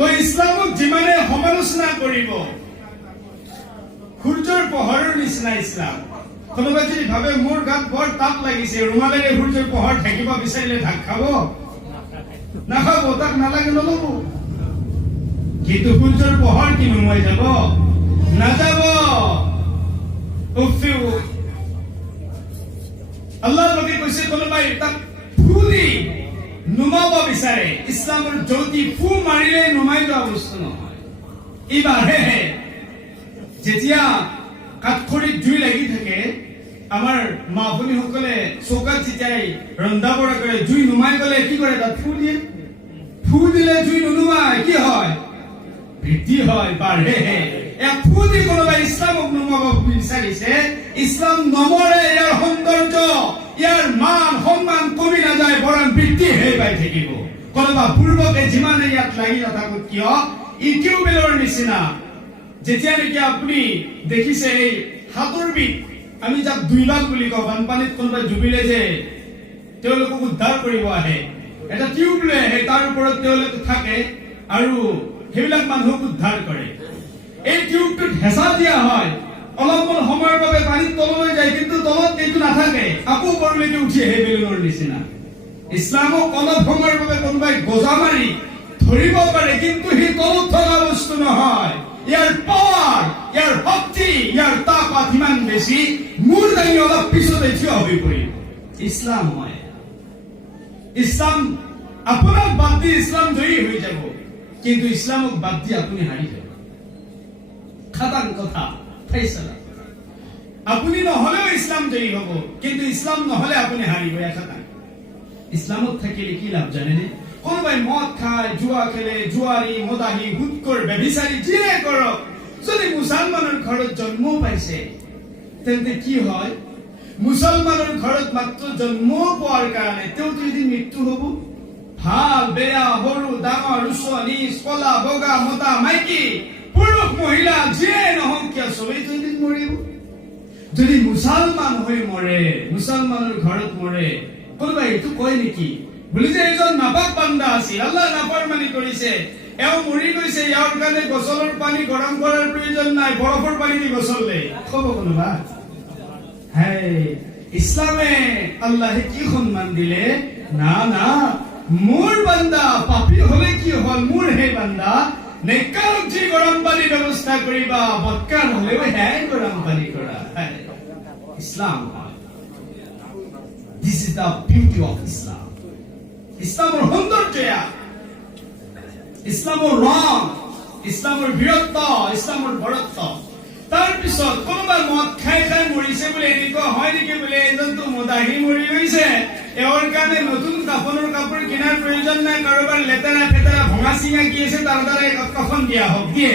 তো ইছলামক যিমানে সমালোচনা কৰিব সূৰ্যৰ পোহৰৰ নিচিনা ইছলাম। কোনোবাই যদি ভাবে মোৰ গাত বৰ তাপ লাগিছে, ৰুমালেৰে সূৰ্যৰ পোহৰ ঢাকিব বিচাৰিলে ঢাক খাব নাখাব, তাক নালাগে নল'ব। কিন্তু সূৰ্যৰ পোহৰ কি নুমাই যাব? নাযাব। আল্লাহৰ নবী কৈছে কোনোবাই তাক ফু দি নুমাব বিচাৰে, ইছলামৰ জ্যোতি ফু মাৰিলে নুমাই যোৱা বস্তু নহয়। এইবাৰহে যেতিয়া কাঠখৰিত জুই লাগি থাকে, আমাৰ মা ভনীসকলে চৌকাত যেতিয়াই ৰন্ধা বঢ়া কৰে, জুই নুমাই গলে কি কৰে? তাত ফু দিয়ে। ফু দিলে জুই নুনুমাই, কি হয়? বৃদ্ধি হয়, বাঢ়েহে। ফু দি কোনোবাই ইছলামক নুমাব বিচাৰিছে, ইছলাম নমৰে। ইয়াৰ সৌন্দৰ্য, ইয়াৰ মান সন্মান কমি নাযায়, বৰং বৃদ্ধিহে পাই থাকিব। কোনোবা পূৰ্বকে যিমানে ইয়াত লাগি নাথাকক কিয়, ই টিউবৱেলৰ নিচিনা। যেতিয়া নেকি আপুনি দেখিছে এই সাঁতোৰবিদ, আমি যাক দুইবাগ বুলি কওঁ, বানপানীত কোনোবাই ডুবিলে যে তেওঁলোকক উদ্ধাৰ কৰিব আহে, এটা টিউব লৈ আহে, তাৰ ওপৰত তেওঁলোক থাকে আৰু সেইবিলাক মানুহক উদ্ধাৰ কৰে। এই টিউবটোত হেঁচা দিয়া হয়, অলপমান সময়ৰ বাবে পানীত তললৈ যায়, কিন্তু তলত এইটো নাথাকে, আকৌ ওপৰলৈকে উঠি আহে বেলুনৰ নিচিনা। ইছলামক অলপ সময়ৰ বাবে কোনোবাই গজা মাৰি ধৰিব পাৰে, কিন্তু সি তলত থকা বস্তু নহয়। ইয়াৰ পাৱাৰ, ইয়াৰ শক্তি, ইয়াৰ তাপাত ইমান বেছি, মূৰ দাঙি অলপ পিছতে থিয় হৈ পৰিব। ইছলাম হয়। ইছলাম আপোনাক বাদ দি ইছলাম জয়ী হৈ যাব, কিন্তু ইছলামক বাদ দি আপুনি হাৰি যাব। খাটাং কথা, ফাইছালা। আপুনি নহলেও ইছলাম জয়ী হব, কিন্তু ইছলাম নহলে আপুনি হাৰিব। খাটাং। ইছলামত থাকিলে কি লাভ জানেনে? কোনোবাই মদ খায়, জুৱা খেলে, জুৱাৰী, মদাহী, সুৎখোৰ, ব্যভিচাৰী, যিয়ে কৰক, যদি মুছলমানৰ ঘৰত জন্ম পাইছে, তেন্তে কি হয়? মুছলমানৰ ঘৰত মাত্ৰ জন্ম পোৱাৰ কাৰণে তেওঁতো এদিন মৃত্যু হব। ভাল বেয়া, সৰু ডাঙৰ, উচ্চ নিচ, কলা বগা, মতা মাইকী, পুৰুষ মহিলা, যিয়ে নহওক কিয় চবেইতো এদিন মৰিব। যদি মুছলমান হৈ মৰে, মুছলমানৰ ঘৰত মৰে, কোনোবাই এইটো কয় নেকি বুলি যে এজন নাপাক বান্দা আছিল, আল্লাহ নাফৰমানি কৰিছে, এওঁ মৰি গৈছে, ইয়াৰ কাৰণে গছলৰ পানী গৰম কৰাৰ প্ৰয়োজন নাই, বৰফৰ পানী দি গছলে কব কোনোবা? ইছলামে আল্লাহে কি সন্মান দিলে? না না, মোৰ বান্দা পাপী হলে কি হল? মোৰ হে বান্দা, নেককাৰক যি গৰম পানী ব্যৱস্থা কৰিবা, বদকাৰ হলেও হে গৰম পানী কৰা। ইছলাম হয়। This is the beauty of Islam. ইছলামৰ সৌন্দৰ্য, ইছলামৰ ৰং, ইছলামৰ বীৰত্ব, ইছলামৰ বৰত্ব। তাৰপিছত কোনোবাই মদ খাই খাই মৰিছে বোলে, এনেকুৱা হয় নেকি বোলে এজনটো মদাহী মৰি গৈছে, এওঁৰ কাৰণে নতুন কাপোৰৰ কাপোৰ কিনাৰ প্ৰয়োজন নাই, কাৰোবাৰ লেতেৰা ফেতেৰা ভঙা চিঙা কি আছে তাৰ দ্বাৰা কাফন দিয়া হওক, দিয়ে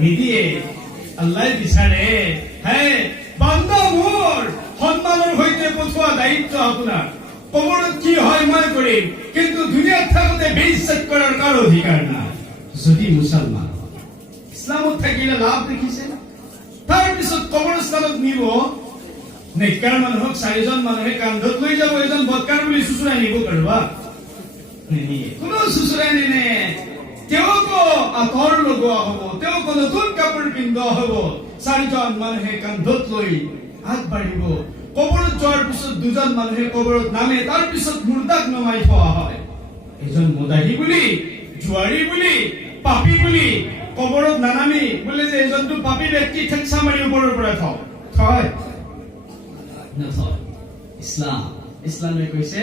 নিদিয়ে। আল্লাহ বিচাৰে, বান্দা মোৰ সন্মানৰ সৈতে পঠোৱা দায়িত্ব আপোনাৰ। কবৰত কি হয় মই কৰিম, কিন্তু দুনিয়াত থাকোতে বেইজ্জত কৰাৰ কাৰো অধিকাৰ নাই। যদি মুছলমান ইছলামত থাকিলে লাভ দেখিছে। তাৰপিছত কবৰস্থানত নিব, নেককাৰ মানুহক 4জন মানুহে কান্ধত লৈ যাব, এজন বদকাৰ বুলি চুচুৰাই নিব কাৰোবা? নিনিয়ে, কোনো চুচুৰাই নিনে। তেওঁকো আঁতৰ লগোৱা হব, তেওঁকো নতুন কাপোৰ পিন্ধোৱা হব, 4জন মানুহে কান্ধত লৈ আগবাঢ়িব। কবৰত যোৱাৰ পিছত 2জন মানুহে কবৰত নামে, তাৰ পিছত মুৰ্দাক নমাই থোৱা হয়। এজন মদাহী বুলি, জুৱাৰী বুলি, পাপী বুলি কবৰত নানামি বোলে যে এজনটো পাপী ব্যক্তি ঠেকচা মাৰি ওপৰৰ পৰা থয়। ইছলামে কৈছে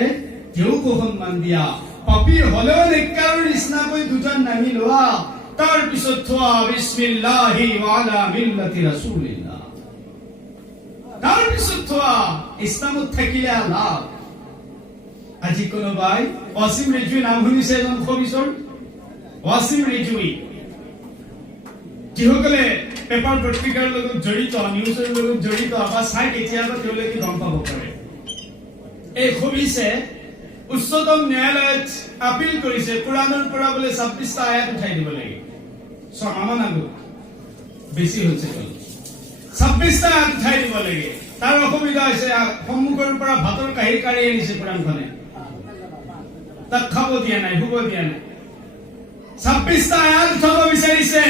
তেওঁকো সন্মান দিয়া, পাপী হলেও নেককাৰৰ নিচিনাকৈ 2জন নামি লোৱা, তাৰ পিছত থোৱা বিছমিল্লাহি ওয়া আলা মিল্লাতি ৰাসূলিল্লাহ, তাৰ পিছত থোৱা। ইছলামত থাকিলে লাভ। আজি কোনোবাই ৱাছিম ৰিজভি নাম শুনিছে? এজন খবিছৰ ৱাছিম ৰিজভি, যিসকলে পেপাৰ পত্ৰিকাৰ লগত জড়িত, নিউজৰ লগত জড়িত বা চাই কেতিয়াবা তেওঁলোকে গম পাব পাৰে। এই খবিছে উচ্চতম ন্যায়ালয়ত আপিল কৰিছে, কোৰাণৰ পৰা বোলে 26টা আয়াত উঠাই দিব লাগে। ছমাহমান আগত, বেছি হৈছে 26টা আয়াত উঠাই দিব লাগে। তাৰ অসুবিধা হৈছে, সন্মুখৰ পৰা ভাতৰ কাঁহী কাঢ়ি আনিছে কোৰাণখনে, তাক খাব দিয়া নাই, শুব দিয়া নাই। 26টা আয়াত উঠাব বিচাৰিছে,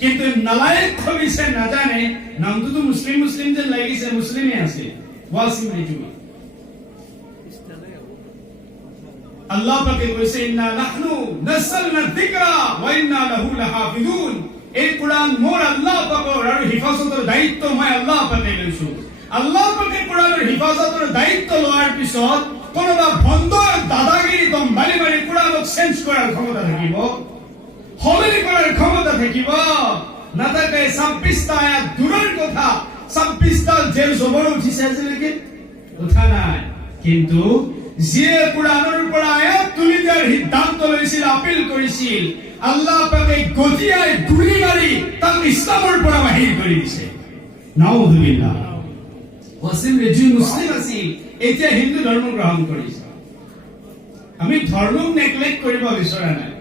কিন্তু নালায়েক খবিছে নাজানে, নামটোতো মুছলিম মুছলিম যেন লাগিছে, মুছলিমে আছে। ওয়াসিম রিজুমা আল্লাহ পাকে কৈছে ইন্না নাহনু নাযালনা যিকৰা ওয়া ইন্না লাহু লাহাফিজুন। এই কোৰআন মোৰ আল্লাহ পাকৰ আৰু হিফাজতৰ দায়িত্ব মই আল্লাহ পাকে লৈছো। আল্লাহ পাকে কোৰআনৰ হিফাজতৰ দায়িত্ব লোৱাৰ পিছত কোনোবা ভণ্ডৰ দাদাগিৰি দম বালি মাৰি কোৰআনক চেঞ্জ কৰাৰ ক্ষমতা থাকিব, সলনি কৰাৰ ক্ষমতা থাকিব নাথাকে। 26টা আয়াত দূৰৰ কথা, 26টা জেল জবৰ উঠিছে আজিলৈকে উঠা নাই। কিন্তু যিয়ে কোৰআনৰ পৰা আয়াত তুলি দিয়াৰ সিদ্ধান্ত লৈছিল, আপিল কৰিছিল, আল্লাহ পাকে গতিয়াই গুলি মাৰি তাক ইছলামৰ পৰা বাহিৰ কৰি দিছে। নাউযুবিল্লাহ। ওয়াসিম ৰেজু মুছলিম আছিল, এতিয়া হিন্দু ধৰ্ম গ্ৰহণ কৰিছে। আমি ধৰ্মক নেগলেক্ট কৰিব বিচৰা নাই।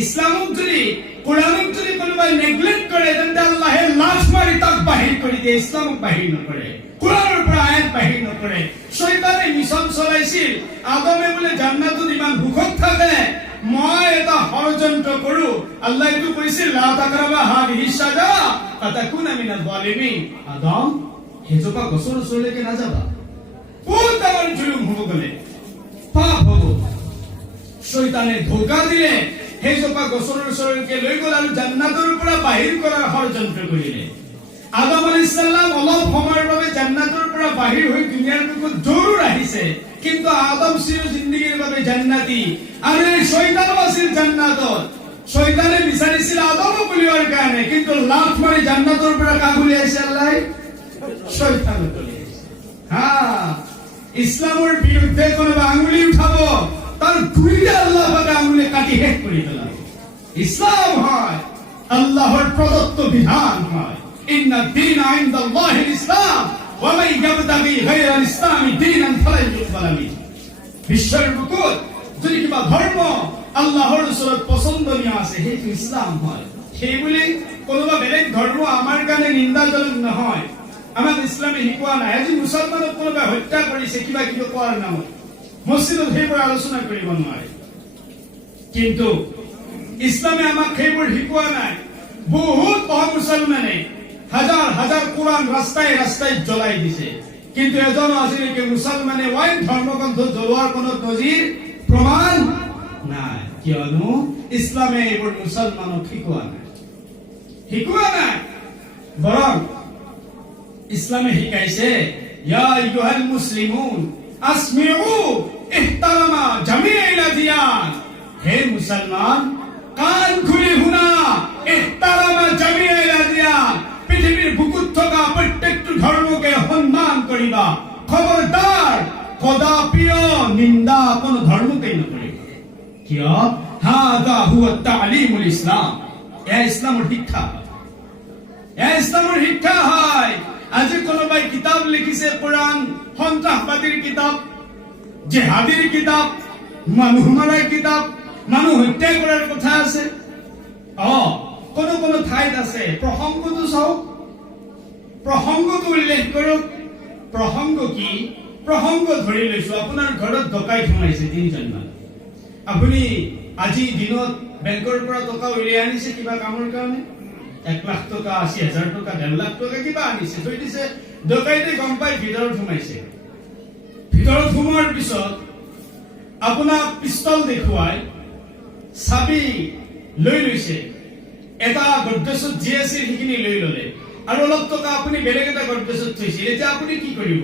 ইছলামক যদি কোৰআনক যদি কোনোবাই নেগলেক্ট কৰে তেন্তে আল্লাহে লাশ মাৰি তাক বাহিৰ কৰি দিয়ে, ইছলামক বাহিৰ নকৰে, কোৰআনৰ পৰা আয়াত বাহিৰ নকৰে। শয়তানে মিছন চলাইছিল, আদমে বোলে জান্নাতত ইমান সুখত থাকে, মই এটা ষড়যন্ত্ৰ কৰো। আল্লাহ এইটো কৈছিল লা তাকৰাবা হাদিহি শাজাৰা ফাতাকুনা মিনাল যালিমিন। আদম হেজোপা গছৰ ওচৰলৈকে নাযাবা, বহুত ডাঙৰ জুলুম হ'ব, গলে পাপ হ'ব। শয়তানে ধোকা দিলে, হেজোপা গছৰ ওচৰলৈকে লৈ গল আৰু জান্নাতৰ পৰা বাহিৰ কৰাৰ ষড়যন্ত্ৰ কৰিলে। আদম আলাইহিস সালাম অলপ সময়ৰ বাবে জান্নাতৰ পৰা বাহিৰ হৈ দুনিয়াৰ বুকুত জৰুৰ আহিছে, কিন্তু আদম ছিল জিন্দগীৰ বাবে জান্নাতি আৰু এই শয়তানো আছিল জান্নাতত। শয়তানে বিচাৰিছিল আদমক উলিওৱাৰ কাৰণে, কিন্তু লাফ মাৰি জান্নাতৰ পৰা কাক উলিয়াইছে আল্লাহ? শয়তানক উলিয়াইছে। ইছলামৰ বিৰুদ্ধে কোনোবা আঙুলি উঠাব, তাৰ গুলিতে আল্লাহ পাকে আঙুলি কাটি শেষ কৰি পেলাব। ইসলাম হয় আল্লাহর প্রদত্ত বিধান হয়। ইন্না দীনা ইনদাল্লাহিল ইসলাম ওয়া মান ইয়াবতাগি গায়রাল ইসলামি দীনান ফালান ইউকবালা মিনহু। বিশ্বের বুকুত যদি কিবা ধৰ্ম আল্লাহৰ ওচৰত পছন্দনীয় আছে সেইটো ইসলাম হয়। সেই বুলি কোনোবা বেলেগ ধৰ্ম আমাৰ কাৰণে নিন্দাজনক নহয়, আমাক ইসলামে শিকোৱা নাই। আজি মুছলমানক কোনোবা হত্যা কৰিছে কিবা কিবা কোৱাৰ নামত, মসজিদত সেইবোৰ আলোচনা কৰিব নোৱাৰে, কিন্তু ইসলামে আমাক সেইবোৰ শিকোৱা নাই। বহুত অমুছলমানে হাজাৰ হাজাৰ কোৰআন ৰাস্তায় ৰাস্তায় জ্বলাই দিছে, কিন্তু এজন আজিলৈকে মুছলমানে ওয়াইন ধৰ্মগ্ৰন্থ জ্বলোৱাৰ কোনো নজিৰ প্ৰমাণ নাই, কিয়নো ইসলামে এইবোৰ মুছলমানক শিকোৱা নাই। বৰং ইসলামে শিকাইছে ইয়া আইয়ুহাল মুছলিমুন আসমিউ ইহতারামা জামিআল আদিয়ান। হে মুসলমান, কান খুলি শুনা, ইহতারামা জামিআল আদিয়ান। পৃথিৱীৰ বুকুত থকা প্ৰত্যেকটো ধৰ্মকে সন্মান কৰিবা, খবৰদাৰ কদাপিও নিন্দা কোনো ধৰ্মকে নকৰিবা। কিয়? হাদা হুয়া তালিমুল ইসলাম। এয়া ইসলামৰ শিক্ষা, শিক্ষা হয়। আজি কোনোবাই কিতাপ লিখিছে, কোৰআন সন্ত্ৰাসবাদীৰ কিতাপ, জেহাদীৰ কিতাপ, মানুহ মাৰাৰ কিতাপ, মানুহ হত্যা কৰাৰ কথা আছে। কোনো ঠাইত আছে, প্ৰসংগটো চাওক, প্ৰসংগটো উল্লেখ কৰক। প্ৰসংগ কি? প্ৰসংগ ধৰি লৈছো আপোনাৰ ঘৰত ডকাইত সোমাইছে 3জন মান, আপুনি আজি দিনত বেংকৰ পৰা টকা উলিয়াই আনিছে কিবা কামৰ কাৰণে, 1 লাখ টকা, 80,000 টকা, 1.5 লাখ টকা কিবা আনিছে, থৈ দিছে। ডকাইতে গম পাই ভিতৰত সোমাইছে। ভিতৰত সোমোৱাৰ পিছত আপোনাক পিস্তল দেখুৱাই চাবি লৈ লৈছে। এটা গড্ৰেজত যি আছিল সেইখিনি লৈ ললে, আৰু অলপ টকা আপুনি বেলেগ এটা গড্ৰেজত থৈছিল। এতিয়া আপুনি কি কৰিব?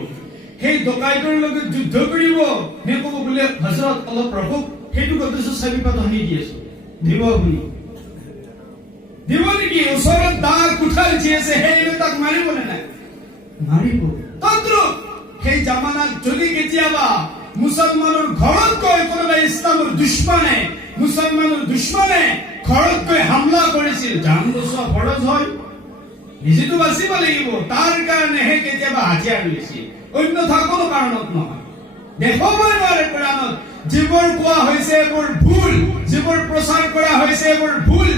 সেই ডকাইতৰ লগত যুদ্ধ কৰিব নে ক'ব বোলে হযৰত অলপ ৰখক, সেইটো গড্ৰেজত চাবি পাত আনি দি আছো, দিব আপুনি? দিব নেকি? ওচৰত দাগ কোঠাল যি আছে সেইটোৱে তাক মাৰিব নে নাই? মাৰিব। তদ্ৰুপ সেই জামানাত যদি কেতিয়াবা মুছলমানৰ ঘৰত গৈ কোনোবা ইছলামৰ দুশ্মনে, মুছলমানৰ দুশ্মনে ঘৰত গৈ হামলা কৰিছিল, জান বচোৱা ফৰজ হয়, নিজেতো বাচিব লাগিব, তাৰ কাৰণেহে কেতিয়াবা হাতিয়াৰ লৈছিল, অন্যথা কোনো কাৰণত নহয়। দেখুৱাবই নোৱাৰে কোৰআনত যিবোৰ কোৱা হৈছে এইবোৰ ভুল, যিবোৰ প্ৰচাৰ কৰা হৈছে এইবোৰ ভুল।